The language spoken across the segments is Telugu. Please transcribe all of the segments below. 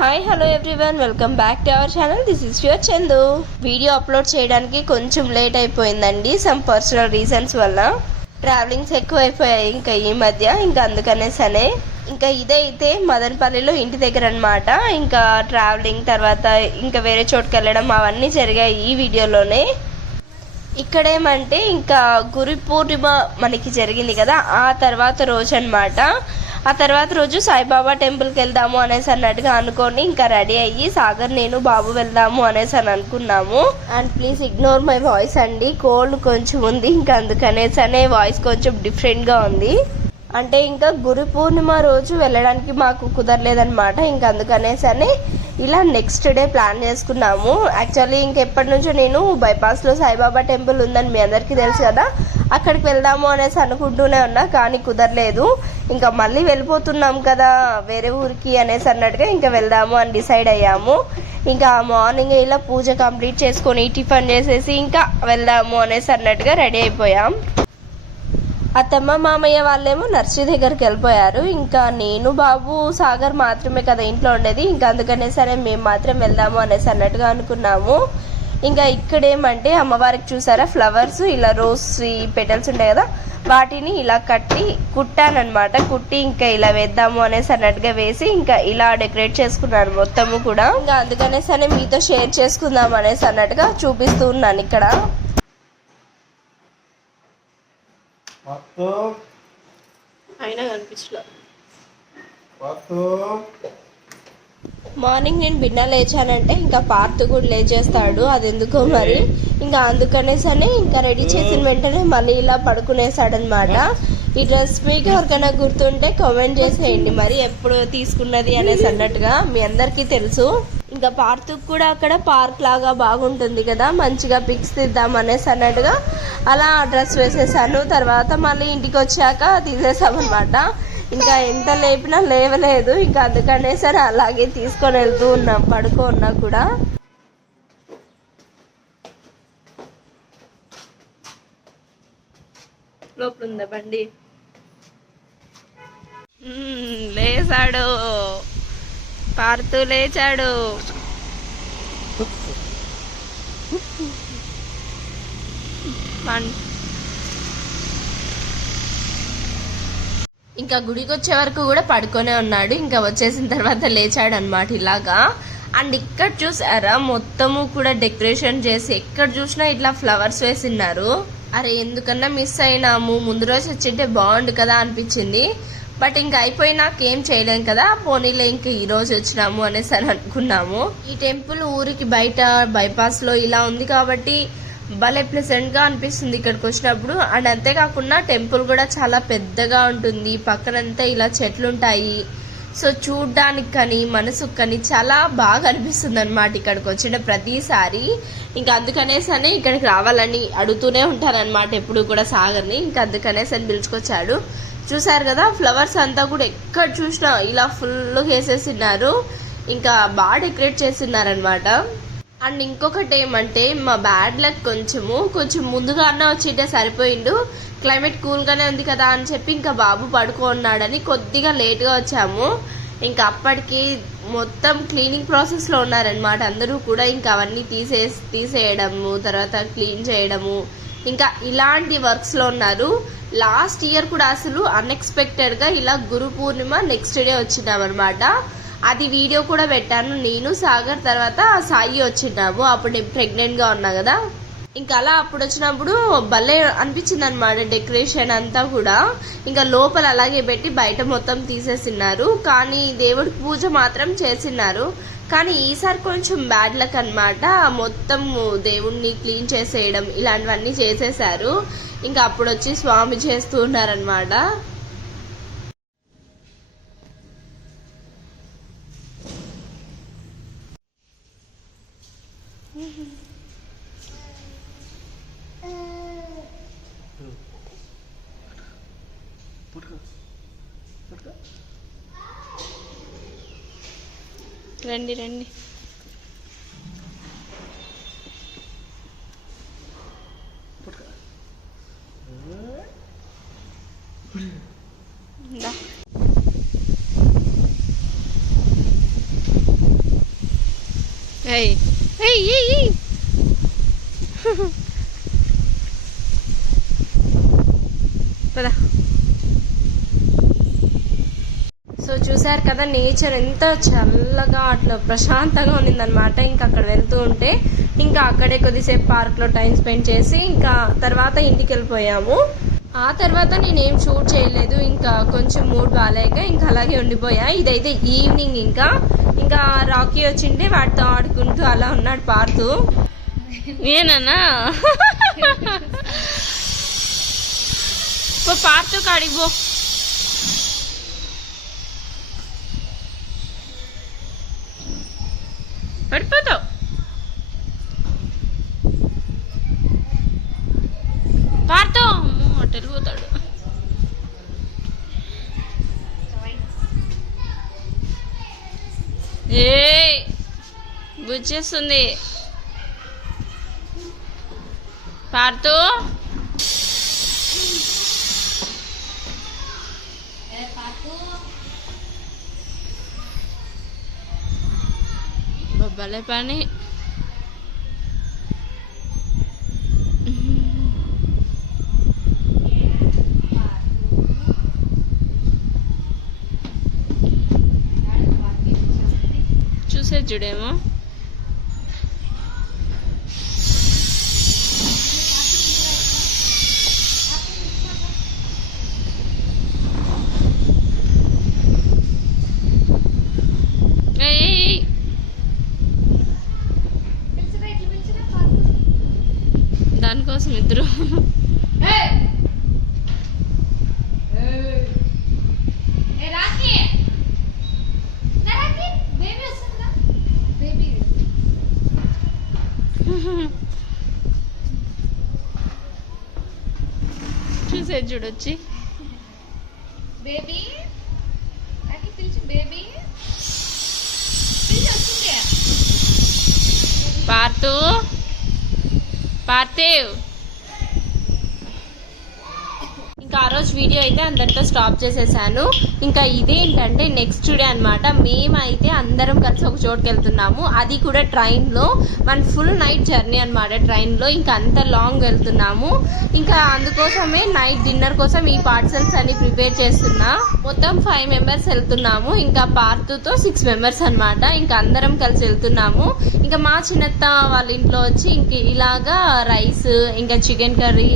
Hi hello everyone, welcome back to our channel. This is your Chandu. Video upload చేయడానికి కొంచెం లేట్ అయిపోయిందండి, సమ్ పర్సనల్ రీజన్స్ వల్ల. ట్రావెలింగ్స్ ఎక్కువైపోయాయి ఇంకా ఈ మధ్య, ఇంకా అందుకనేసనే ఇంకా ఇదైతే మదనపల్లిలో ఇంటి దగ్గర అనమాట. ఇంకా ట్రావెలింగ్ తర్వాత ఇంకా వేరే చోటుకి వెళ్ళడం అవన్నీ జరిగాయి ఈ వీడియోలోనే. ఇక్కడేమంటే ఇంకా గురు పూర్ణిమ మనకి జరిగింది కదా, ఆ తర్వాత రోజు అనమాట. ఆ తర్వాత రోజు సాయిబాబా టెంపుల్కి వెళ్దాము అనేసి అన్నట్టుగా అనుకొని ఇంకా రెడీ అయ్యి సాగర్ నేను బాబు వెళ్దాము అనేసి అని అనుకున్నాము. And please ignore my voice అండి, కోల్డ్ కొంచెం ఉంది, ఇంకా అందుకనేసి అనే వాయిస్ కొంచెం డిఫరెంట్గా ఉంది. అంటే ఇంకా గురు పూర్ణిమ రోజు వెళ్ళడానికి మాకు కుదరలేదనమాట. ఇంకా అందుకనేసని ఇలా నెక్స్ట్ డే ప్లాన్ చేసుకున్నాము. యాక్చువల్లీ ఇంకెప్పటి నుంచో నేను బైపాస్లో సాయిబాబా టెంపుల్ ఉందని మీ అందరికీ తెలుసు కదా, అక్కడికి వెళ్దాము అనేసి అనుకుంటూనే ఉన్నా, కానీ కుదరలేదు. ఇంకా మళ్ళీ వెళ్ళిపోతున్నాం కదా వేరే ఊరికి అనేసి అన్నట్టుగా ఇంకా వెళ్దాము అని డిసైడ్ అయ్యాము. ఇంకా మార్నింగ్ ఇలా పూజ కంప్లీట్ చేసుకొని టిఫిన్ చేసేసి ఇంకా వెళ్దాము అనేసి అన్నట్టుగా రెడీ అయిపోయాం. అత్తమ్మ మామయ్య వాళ్ళేమో నర్సరీ దగ్గరికి వెళ్ళిపోయారు. ఇంకా నేను బాబు సాగర్ మాత్రమే కదా ఇంట్లో ఉండేది. ఇంకా అందుకనే సరే మేము మాత్రం వెళ్దాము అనేసి అన్నట్టుగా అనుకున్నాము. ఇంకా ఇక్కడేమంటే అమ్మవారికి చూసారా ఫ్లవర్స్ ఇలా రోజ్ పెటల్స్ ఉంటాయి కదా, వాటిని ఇలా కట్టి కుట్టానమాట. కుట్టి ఇంకా ఇలా వేద్దాము అనేసి అన్నట్టుగా వేసి ఇంకా ఇలా డెకరేట్ చేసుకున్నాను మొత్తము కూడా. ఇంకా అందుకనే సరే మీతో షేర్ చేసుకుందాం అనేసి అన్నట్టుగా చూపిస్తూ ఉన్నాను ఇక్కడ. అయినా కనిపించలే. మార్నింగ్ నేను బిన్న లేచానంటే ఇంకా పార్త్ కూడా లేచేస్తాడు, అది ఎందుకో మరి. ఇంకా అందుకనేసని ఇంకా రెడీ చేసిన వెంటనే మళ్ళీ ఇలా పడుకునేసాడనమాట. ఈ డ్రెస్ మీకు ఎవరికైనా గుర్తుంటే కామెంట్ చేసేయండి, మరి ఎప్పుడు తీసుకున్నది అనేసి అన్నట్టుగా మీ అందరికీ తెలుసు. ఇంకా పార్త్ కూడా అక్కడ పార్క్ లాగా బాగుంటుంది కదా, మంచిగా పిక్స్ తీద్దాం అనేసి అన్నట్టుగా అలా డ్రెస్ వేసేసాను. తర్వాత మళ్ళీ ఇంటికి వచ్చాక తీసేసామన్నమాట. ఇంకా ఎంత లేపినా లేవలేదు, ఇంకా అందుకనే సరే అలాగే తీసుకొని వెళ్తూ ఉన్నాం పడుకున్నా కూడా. లోపల ఉందా బండి? లేచాడు పార్తూ, లేచాడు. ఇంకా గుడికి వచ్చే వరకు కూడా పడుకొనే ఉన్నాడు. ఇంకా వచ్చేసిన తర్వాత లేచాడు అనమాట ఇలాగా. అండ్ ఇక్కడ చూసారా మొత్తము కూడా డెకరేషన్ చేసి ఎక్కడ చూసినా ఇట్లా ఫ్లవర్స్ వేసిన్నారు. అరే ఎందుకన్నా మిస్ అయినాము, ముందు రోజు వచ్చింటే బాగుండు కదా అనిపించింది. బట్ ఇంకా అయిపోయినాక ఏం చేయలేం కదా, పోనీలే ఇంకా ఈ రోజు వచ్చినాము అనేసి అని అనుకున్నాము. ఈ టెంపుల్ ఊరికి బయట బైపాస్ లో ఇలా ఉంది కాబట్టి భలే ప్లెజెంట్ గా అనిపిస్తుంది ఇక్కడికి వచ్చినప్పుడు. అండ్ అంతేకాకుండా టెంపుల్ కూడా చాలా పెద్దగా ఉంటుంది, పక్కనంతా ఇలా చెట్లుంటాయి. సో చూడ్డానికి కానీ మనసుకు కానీ చాలా బాగా అనిపిస్తుంది అనమాట ఇక్కడికి వచ్చిన ప్రతిసారి. ఇంకా అందుకనేసని ఇక్కడికి రావాలని అడుగుతూనే ఉంటారనమాట ఎప్పుడు కూడా సాగర్ని. ఇంకా అందుకనేసని పిలుచుకొచ్చాడు. చూసారు కదా ఫ్లవర్స్ అంతా కూడా ఎక్కడ చూసినా ఇలా ఫుల్ వేసేసిన్నారు, ఇంకా బాగా డెకరేట్ చేస్తున్నారనమాట. అండ్ ఇంకొకటి ఏమంటే మా బ్యాడ్ లక్ కొంచెం ముందుగా అన్న వచ్చింటే సరిపోయిండు, క్లైమేట్ కూల్గానే ఉంది కదా అని చెప్పి ఇంకా బాబు పడుకున్నాడని కొద్దిగా లేట్గా వచ్చాము. ఇంకా అప్పటికి మొత్తం క్లీనింగ్ ప్రాసెస్లో ఉన్నారనమాట అందరూ కూడా. ఇంకా అవన్నీ తీసేయడము, తర్వాత క్లీన్ చేయడము, ఇంకా ఇలాంటి వర్క్స్లో ఉన్నారు. లాస్ట్ ఇయర్ కూడా అసలు అన్ఎక్స్పెక్టెడ్గా ఇలా గురు పూర్ణిమ నెక్స్ట్ డే వచ్చినామన్నమాట. అది వీడియో కూడా పెట్టాను నేను, సాగర్, తర్వాత సాయి వచ్చినాము. అప్పుడు నేను ప్రెగ్నెంట్గా ఉన్నా కదా. ఇంకా అలా అప్పుడు వచ్చినప్పుడు భలే అనిపించింది అనమాట డెకరేషన్ అంతా కూడా. ఇంకా లోపల అలాగే పెట్టి బయట మొత్తం తీసేసిన్నారు, కానీ దేవుడికి పూజ మాత్రం చేసినారు. కానీ ఈసారి కొంచెం బ్యాడ్ లక్ అనమాట, మొత్తం దేవుణ్ణి క్లీన్ చేసేయడం ఇలాంటివన్నీ చేసేసారు. ఇంకా అప్పుడు వచ్చి స్వామి చేస్తూ ఉన్నారనమాట. రండి రండి. ఏయ్ ఏయ్ ఏయ్ పదా. సో చూసారు కదా నేచర్ ఎంత చల్లగా అట్లా ప్రశాంతంగా ఉన్నిందనమాట. ఇంకా అక్కడ వెళ్తూ ఉంటే ఇంకా అక్కడే కొద్దిసేపు పార్క్లో టైం స్పెండ్ చేసి ఇంకా తర్వాత ఇంటికి వెళ్ళిపోయాము. ఆ తర్వాత నేనేం షూట్ చేయలేదు, ఇంకా కొంచెం మూడ్ బాగాలేక ఇంకా అలాగే ఉండిపోయా. ఇదైతే ఈవినింగ్. ఇంకా రాకీ వచ్చింటే వాటితో ఆడుకుంటూ అలా ఉన్నాడు పార్తు. ఏనన్నా పార్తు కాడికి పో. పడిపోతావు. పార్తు అటు వెళ్ళిపోతాడు. ఏ బుచ్చేస్తుంది పార్తు. భలే పని. చూసే చూడేమో. దానికోసం ఇద్దరు చూసే చూడొచ్చి. బేబీ పిలిచి బేబీ పార్తు పార్థివ్. ఇంకా ఆ రోజు వీడియో అయితే అందరితో స్టాప్ చేసేసాను. ఇంకా ఇదేంటంటే నెక్స్ట్ డే అనమాట. మేమైతే అందరం కలిసి ఒక చోటుకి వెళ్తున్నాము, అది కూడా ట్రైన్లో. మన ఫుల్ నైట్ జర్నీ అనమాట ట్రైన్లో. ఇంకా అంత లాంగ్ వెళ్తున్నాము. ఇంకా అందుకోసమే నైట్ డిన్నర్ కోసం ఈ పార్సల్స్ అన్ని ప్రిపేర్ చేస్తున్నా. మొత్తం 5 మెంబర్స్ వెళ్తున్నాము. ఇంకా పార్తుతో 6 మెంబర్స్ అనమాట. ఇంకా అందరం కలిసి వెళ్తున్నాము. ఇంకా మా చిన్నత్త వాళ్ళ ఇంట్లో వచ్చి ఇంక ఇలాగా రైస్, ఇంకా చికెన్ కర్రీ,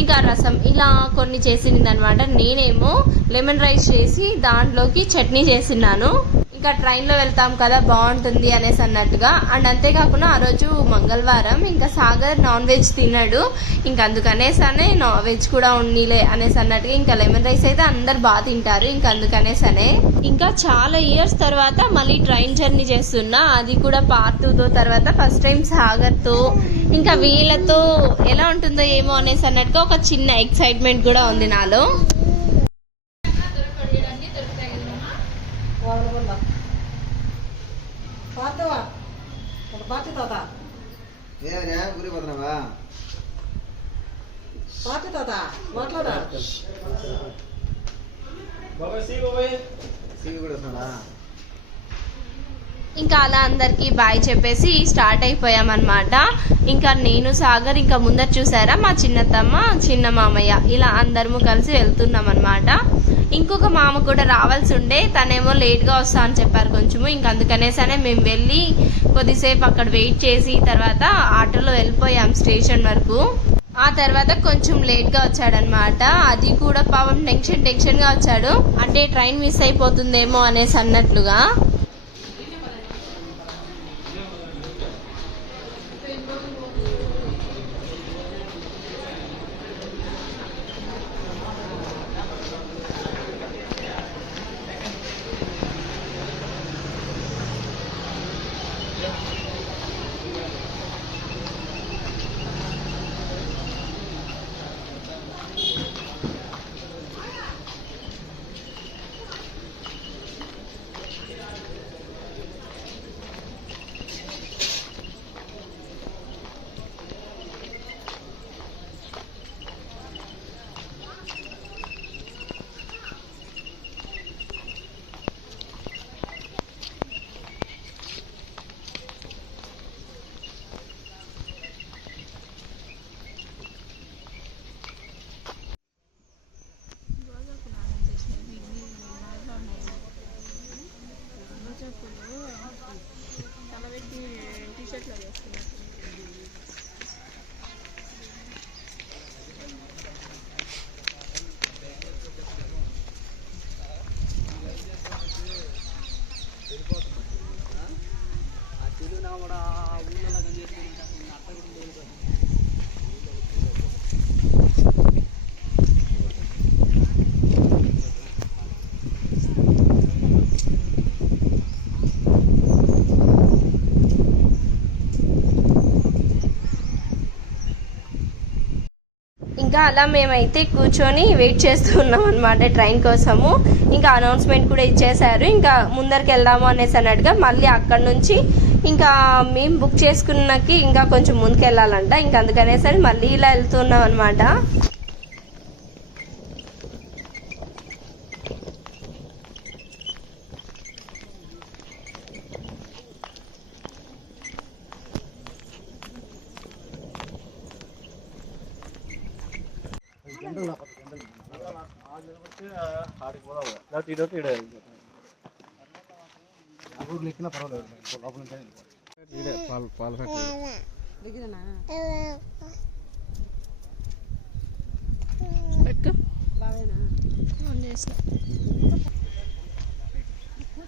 ఇంకా రసం ఇలా కొన్ని చేసింది అనమాట. నేనేమో లెమన్ రైస్ చేసి దాంట్లోకి చట్నీ చేసినాను. ఇంకా ట్రైన్లో వెళ్తాం కదా బాగుంటుంది అనేసి అన్నట్టుగా. అండ్ అంతేకాకుండా ఆ రోజు మంగళవారం. ఇంకా సాగర్ నాన్ వెజ్ తిన్నాడు. ఇంకా అందుకనేసనే వెజ్ కూడా ఉన్నీలే అనేసి అన్నట్టుగా ఇంకా లెమన్ రైస్ అయితే అందరు బాగా తింటారు. ఇంకా అందుకనేసనే ఇంకా చాలా ఇయర్స్ తర్వాత మళ్ళీ ట్రైన్ జర్నీ చేస్తున్నా, అది కూడా పార్ట్ 2తో. తర్వాత ఫస్ట్ టైం సాగర్తో, ఇంకా వీళ్ళతో ఎలా ఉంటుందో ఏమో అనేసి అన్నట్టుగా ఒక చిన్న ఎక్సైట్మెంట్ కూడా ఉంది నాలో. ఇంకా అలా అందరికి బాయ్ చెప్పేసి స్టార్ట్ అయిపోయామన్నమాట. ఇంకా నేను సాగర్, ఇంకా ముందర చూసారా మా చిన్నత్తమ్మ, చిన్న మామయ్య, ఇలా అందరము కలిసి వెళ్తున్నాం అనమాట. ఇంకొక మామ కూడా రావాల్సి ఉండే, తనేమో లేట్గా వస్తా అని చెప్పారు కొంచెము. ఇంక అందుకనేసనే మేము వెళ్ళి కొద్దిసేపు అక్కడ వెయిట్ చేసి తర్వాత ఆటోలో వెళ్ళిపోయాం స్టేషన్ వరకు. ఆ తర్వాత కొంచెం లేట్గా వచ్చాడనమాట. అది కూడా పాపం టెన్షన్గా వచ్చాడు, అంటే ట్రైన్ మిస్ అయిపోతుందేమో అనేసి అన్నట్లుగా. ఇంకా అలా మేమైతే కూర్చొని వెయిట్ చేస్తూ ఉన్నాం అనమాట ట్రైన్ కోసము. ఇంకా అనౌన్స్మెంట్ కూడా ఇచ్చేశారు, ఇంకా ముందరికి వెళ్దాము అనేసి అన్నట్టుగా. మళ్ళీ అక్కడ నుంచి ఇంకా మేము బుక్ చేసుకున్నకి ఇంకా కొంచెం ముందుకు వెళ్ళాలంట, ఇంకా అందుకనేసరి మళ్ళీ ఇలా వెళ్తున్నాం అనమాట.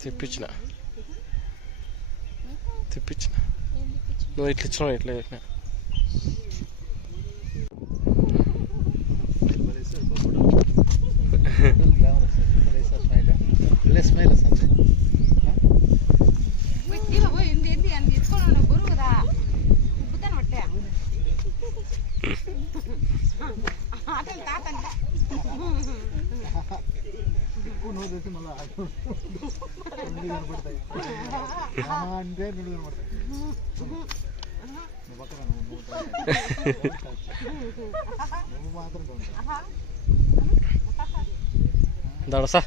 తెప్పించిన నువ్వు ఇట్లా ఇచ్చినావు, ఇట్లా చెప్పిన దడసా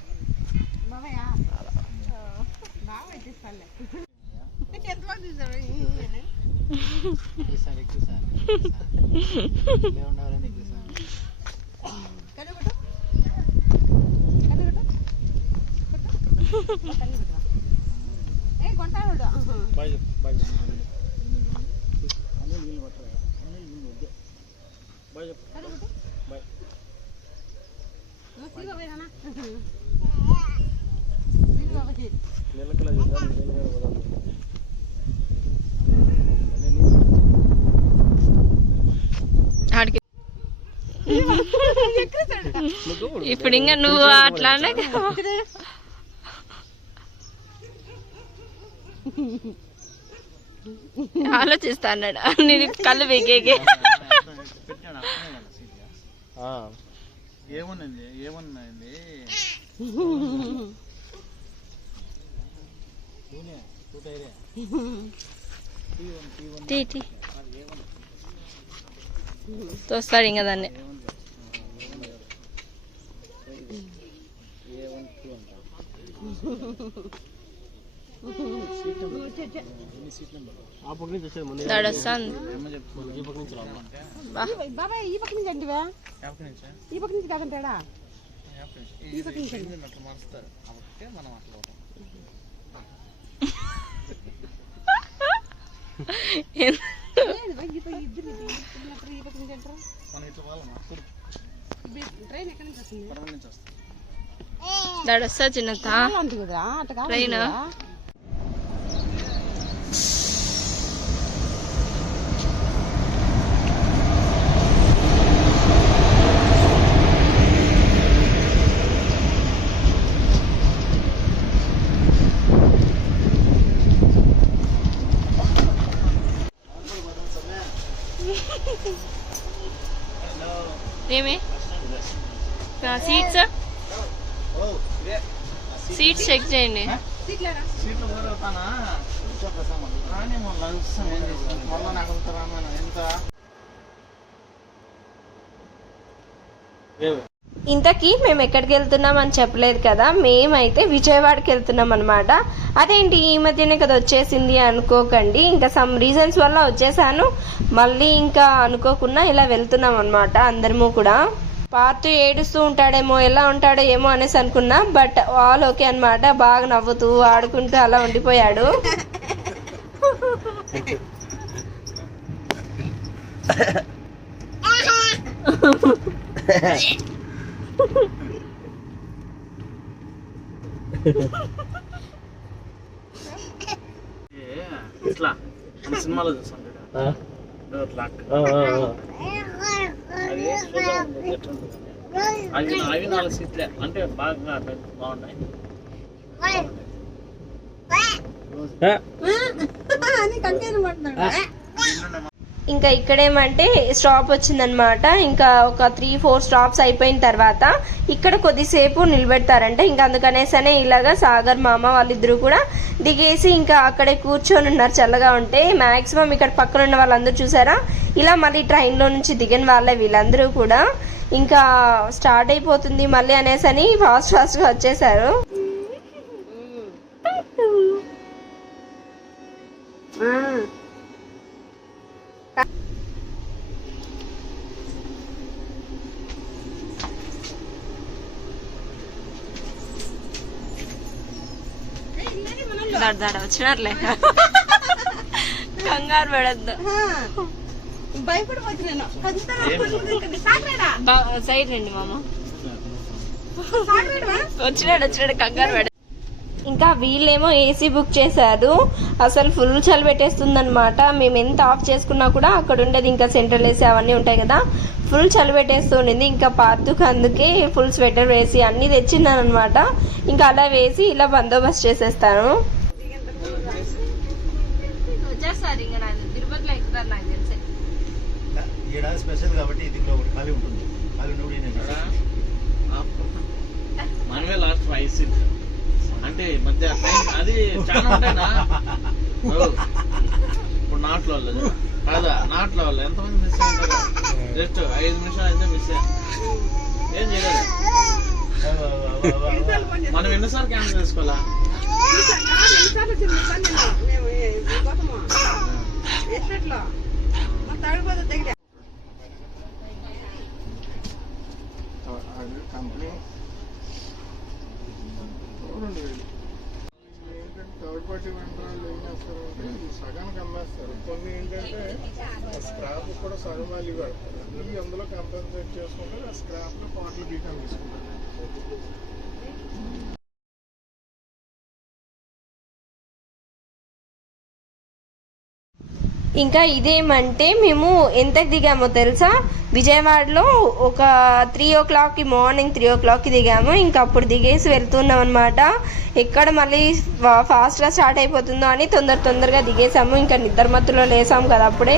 ఇప్పుడు ఇంకా నువ్వు అట్లానే ఆలోచిస్తా అన్నాడు. నేను కళ్ళు వేగే ఏమన్నాయండి తోస్తాడు ఇంకా దాన్ని. బాబాయ్ ఈ పక్క నుంచి అంటివా, ఈ పక్క నుంచి కాదంటాడా, ఈ పక్క నుంచి ట్రైన్ ఎక్కడి నుంచి వస్తుంది? దడస్తా చిన్నత ట్రైన్. ఏమి సీట్స్ సీట్స్ చెక్ చేయండి. ఇంతకీ మేము ఎక్కడికి వెళ్తున్నాం అని చెప్పలేదు కదా, మేమైతే విజయవాడకి వెళ్తున్నాం అనమాట. అదేంటి ఈ మధ్యనే కదా వచ్చేసింది అనుకోకండి, ఇంకా సమ్ రీజన్స్ వల్ల వచ్చేసాను. మళ్ళీ ఇంకా అనుకోకుండా ఇలా వెళ్తున్నాం అనమాట అందరము కూడా. పార్తు ఏడుస్తూ ఉంటాడేమో, ఎలా ఉంటాడో ఏమో అనేసి అనుకున్నా. బట్ ఆల్ ఓకే అన్నమాట. బాగా నవ్వుతూ ఆడుకుంటూ అలా ఉండిపోయాడు. ఇట్లా సినిమాలో చూస్తాం అవి 4 సీట్లే అంటే బాగా బాగున్నాయి. ఇంకా ఇక్కడేమంటే స్టాప్ వచ్చిందనమాట. ఇంకా ఒక 3-4 స్టాప్స్ అయిపోయిన తర్వాత ఇక్కడ కొద్దిసేపు నిలబెడతారంట. ఇంకా అందుకనేసనే ఇలాగా సాగర్ మామ వాళ్ళిద్దరూ కూడా దిగేసి ఇంకా అక్కడే కూర్చొని ఉన్నారు చల్లగా ఉంటే. మాక్సిమం ఇక్కడ పక్కన ఉన్న వాళ్ళందరూ చూసారా, ఇలా మళ్ళీ ట్రైన్లో నుంచి దిగిన వాళ్ళే వీళ్ళందరూ కూడా. ఇంకా స్టార్ట్ అయిపోతుంది మళ్ళీ అనేసని ఫాస్ట్గా వచ్చేసారు. వచ్చినారులే, కంగారు పడద్దు. సైడ్ రండి మామ. వచ్చినాడు కంగారు పడ. ఇంకా వీళ్ళేమో ఏసీ బుక్ చేశారు. అసలు ఫుల్ చలి పెట్టేస్తుంది అనమాట. మేము ఎంత ఆఫ్ చేసుకున్నా కూడా అక్కడ ఉండేది ఇంకా సెంట్రల్ ఏసీ అవన్నీ ఉంటాయి కదా, ఫుల్ చలి పెట్టేస్తుండింది. ఇంకా పార్తుకు అందుకే ఫుల్ స్వెటర్ వేసి అన్నీ తెచ్చిన్నాను అనమాట. ఇంకా అలా వేసి ఇలా బందోబస్తు చేసేస్తాను. తిరుపతిలో ఎక్కుతారు నాకు తెలిసి. స్పెషల్ కాబట్టి దీంట్లో ఖాళీ ఉంటుంది. మనమే లాస్ట్ 5 సీట్ అంటే మధ్య అది చాలా ఉంటాయినా. ఇప్పుడు నాట్లో వాళ్ళు కాదా, నాట్లో వాళ్ళు ఎంతమంది మిస్ అయ్యారు? జస్ట్ 5 నిమిషాలు అయితే మిస్ అయ్యారు. ఏం చేయలేదు. మనం ఎన్నిసార్లు క్యాన్సిల్ చేసుకోవాలా? థర్డ్ పార్టీ వెంటరాళ్ళు ఏం చేస్తారంటే సగానికి అమ్మేస్తారు. కొన్ని ఏంటంటే స్క్రాప్ కూడా సగం వాల్యూ పెడతారు. ఈ అందులో కంపెన్సేట్ చేసుకుంటే ఆ స్క్రాప్ లో పాటలు బీకాం తీసుకుంటారు. ఇంకా ఇదేమంటే మేము ఎంతకు దిగామో తెలుసా, విజయవాడలో ఒక 3 o'clockకి, మార్నింగ్ 3 o'clockకి దిగాము. ఇంకా అప్పుడు దిగేసి వెళ్తున్నాం అనమాట. ఎక్కడ మళ్ళీ ఫాస్ట్గా స్టార్ట్ అయిపోతుందో అని తొందరగా దిగేసాము. ఇంకా నిద్ర మత్తులో లేసాము కదా అప్పుడే.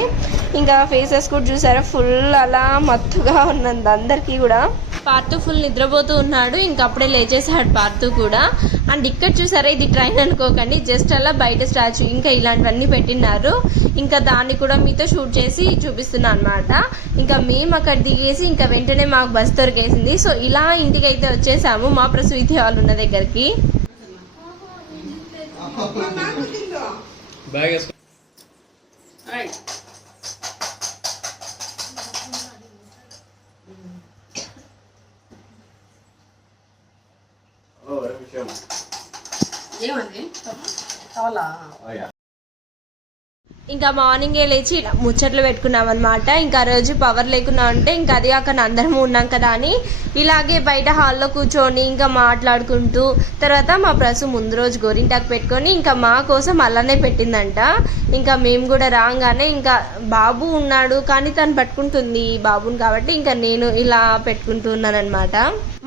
ఇంకా ఫేసెస్ కూడా చూసారా, ఫుల్ అలా మత్తుగా ఉన్నది అందరికీ కూడా. పార్తు ఫుల్ నిద్రపోతూ ఉన్నాడు. ఇంకా అప్పుడే లేచేసాడు పార్తు కూడా. అండ్ ఇక్కడ చూసారా, ఇది ట్రైన్ అనుకోకండి, జస్ట్ అలా బయట స్టాచ్యూ ఇంకా ఇలాంటివన్నీ పెట్టినారు. ఇంకా దాన్ని కూడా మీతో షూట్ చేసి చూపిస్తున్నా అనమాట. ఇంకా మేము అక్కడ దిగేసి ఇంకా వెంటనే మాకు బస్ దొరికేసింది. సో ఇలా ఇంటికి అయితే వచ్చేసాము మా ప్రసూతి వాళ్ళు ఉన్న దగ్గరికి. ఇంకా మార్నింగే లేచి ఇలా ముచ్చట్లు పెట్టుకున్నాం అనమాట. ఇంకా ఆ రోజు పవర్ లేకున్నా ఉంటే ఇంకా అది అక్కడ అందరము ఉన్నాం కదా అని ఇలాగే బయట హాల్లో కూర్చొని ఇంకా మాట్లాడుకుంటూ, తర్వాత మా ప్రసు ముందు రోజు గోరింటాకు పెట్టుకొని ఇంకా మా కోసం అలానే పెట్టిందంట. ఇంకా మేము కూడా రాగానే ఇంకా బాబు ఉన్నాడు కానీ తను పట్టుకుంటుంది బాబుని, కాబట్టి ఇంకా నేను ఇలా పెట్టుకుంటూ ఉన్నాను అనమాట.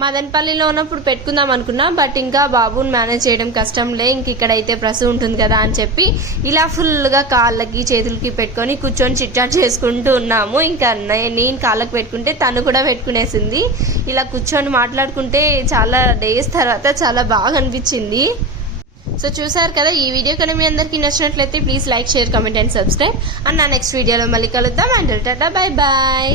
మదనపల్లిలో ఉన్నప్పుడు పెట్టుకుందాం అనుకున్నా, బట్ ఇంకా బాబుని మేనేజ్ చేయడం కష్టంలే, ఇంక ఇక్కడైతే ప్రసు ఉంటుంది కదా అని చెప్పి ఇలా ఫుల్గా కాళ్ళకి చేతులకి పెట్టుకొని కూర్చొని చిట్చాట్ చేసుకుంటూ ఉన్నాము. ఇంకా నేను కాళ్ళకి పెట్టుకుంటే తను కూడా పెట్టుకునేసింది. ఇలా కూర్చొని మాట్లాడుకుంటే చాలా డేస్ తర్వాత చాలా బాగా అనిపించింది. సో చూసారు కదా, ఈ వీడియో కనుక మీ అందరికీ నచ్చినట్లయితే please like, share, comment and subscribe. And నా నెక్స్ట్ వీడియోలో మళ్ళీ కలుద్దాం. అండ్ టాటా, బై బాయ్.